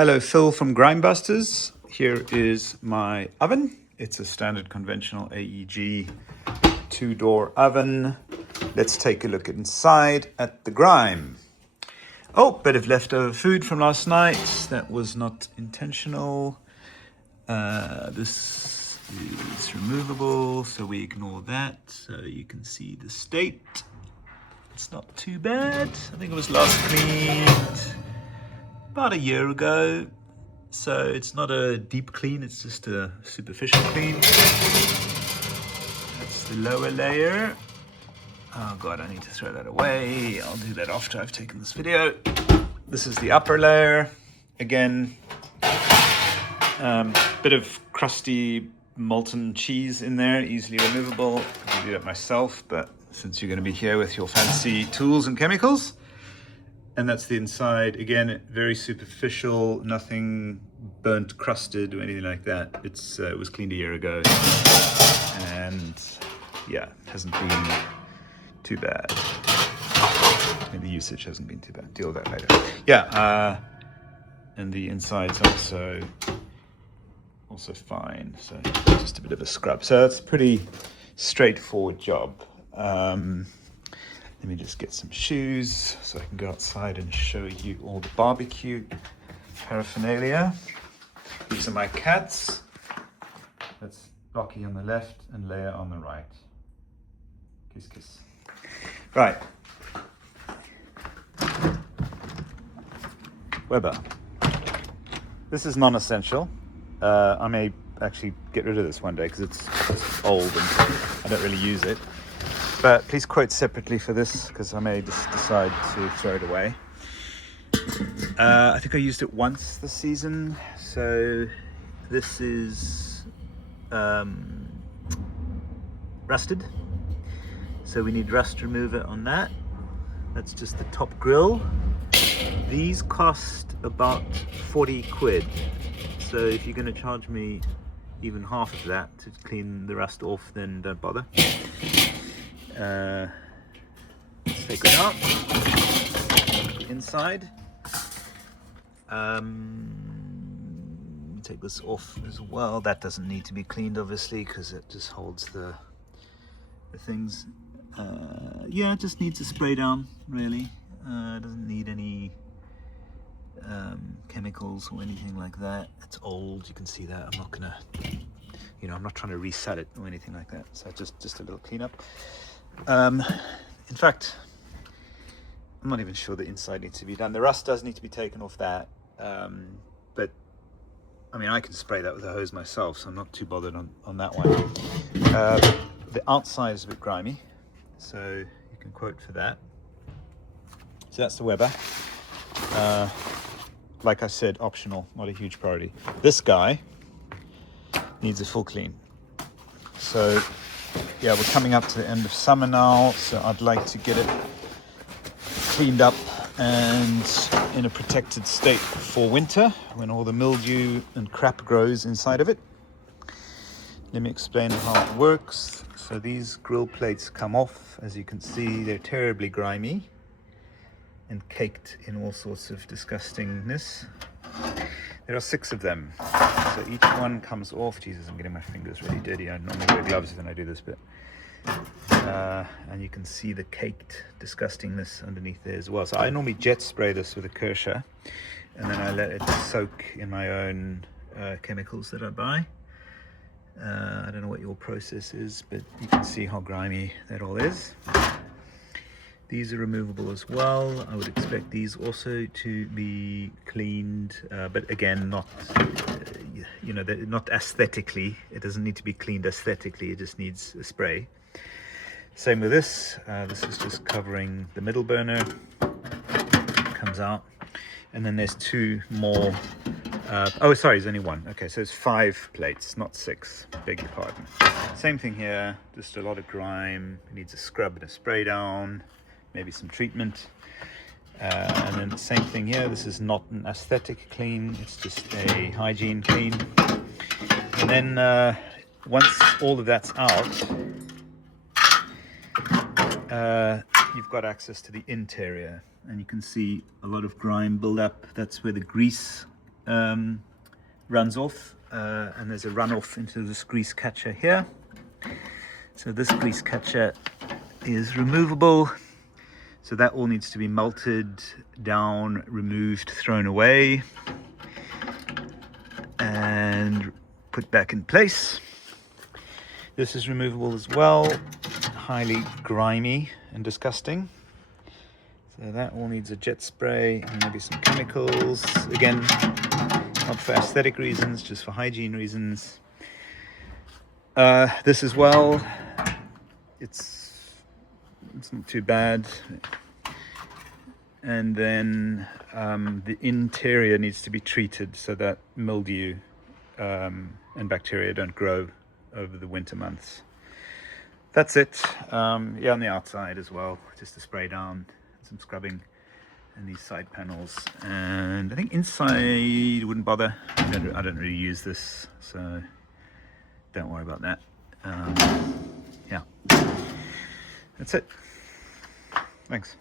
Hello, Phil from Grimebusters. Here is my oven. It's a standard conventional AEG two-door oven. Let's take a look inside at the grime. Oh, bit of leftover food from last night. That was not intentional. This is removable, so we ignore that. So you can see the state. It's not too bad. I think it was last cleaned about a year ago. So it's not a deep clean, it's just a superficial clean. That's the lower layer. Oh God, I need to throw that away. I'll do that after I've taken this video. This is the upper layer. Again, bit of crusty molten cheese in there, easily removable. I can do that myself, but since you're going to be here with your fancy tools and chemicals. And that's the inside. Again, very superficial, nothing burnt, crusted, or anything like that. It was cleaned a year ago, and yeah, hasn't been too bad. And the usage hasn't been too bad. Deal with that later. Yeah, and the inside's also fine. So just a bit of a scrub. So that's a pretty straightforward job. Let me just get some shoes so I can go outside and show you all the barbecue paraphernalia. These are my cats. That's Rocky on the left and Leia on the right. Kiss, kiss. Right. Weber. This is non-essential. I may actually get rid of this one day because it's old and I don't really use it. But please quote separately for this because I may just decide to throw it away. I think I used it once this season. So this is rusted. So we need rust remover on that. That's just the top grill. These cost about 40 quid. So if you're going to charge me even half of that to clean the rust off, then don't bother. Let's take it out. Inside. Take this off as well. That doesn't need to be cleaned, obviously, because it just holds the things. Yeah, it just needs a spray down, really. It doesn't need any chemicals or anything like that. It's old, you can see that. I'm not gonna, I'm not trying to reset it or anything like that. So just a little cleanup. In fact, I'm not even sure the inside needs to be done. The rust does need to be taken off that, but I mean, I can spray that with a hose myself, so I'm not too bothered on that one. The outside is a bit grimy, so you can quote for that. So that's the Weber. Like I said, optional, not a huge priority. This guy needs a full clean. So yeah, we're coming up to the end of summer now, so I'd like to get it cleaned up and in a protected state for winter when all the mildew and crap grows inside of it. Let me explain how it works. So these grill plates come off. As you can see, they're terribly grimy and caked in all sorts of disgustingness. There are 6 of them, so each one comes off. Jesus, I'm getting my fingers really dirty. I normally wear gloves when I do this bit. And you can see the caked disgustingness underneath there as well. So I normally jet spray this with a Kershaw, and then I let it soak in my own chemicals that I buy. I don't know what your process is, but you can see how grimy that all is. These are removable as well. I would expect these also to be cleaned, but again, not, not aesthetically. It doesn't need to be cleaned aesthetically. It just needs a spray. Same with this. This is just covering the middle burner. Comes out, and then there's 2 more. Oh, sorry, there's only 1. Okay, so it's 5 plates, not 6. Beg your pardon. Same thing here. Just a lot of grime. It needs a scrub and a spray down. Maybe some treatment, and then the same thing here. This is not an aesthetic clean, it's just a hygiene clean. And then once all of that's out, you've got access to the interior, and you can see a lot of grime build up. That's where the grease runs off, and there's a runoff into this grease catcher here. So this grease catcher is removable. So that all needs to be melted down, removed, thrown away, and put back in place. This is removable as well. Highly grimy and disgusting. So that all needs a jet spray and maybe some chemicals. Again, not for aesthetic reasons, just for hygiene reasons. This as well, it's not too bad. And then the interior needs to be treated so that mildew and bacteria don't grow over the winter months. That's it. Yeah, on the outside as well, just to spray down, some scrubbing, and these side panels. And I think inside wouldn't bother. I don't really use this, so don't worry about that. Yeah, that's it. Thanks.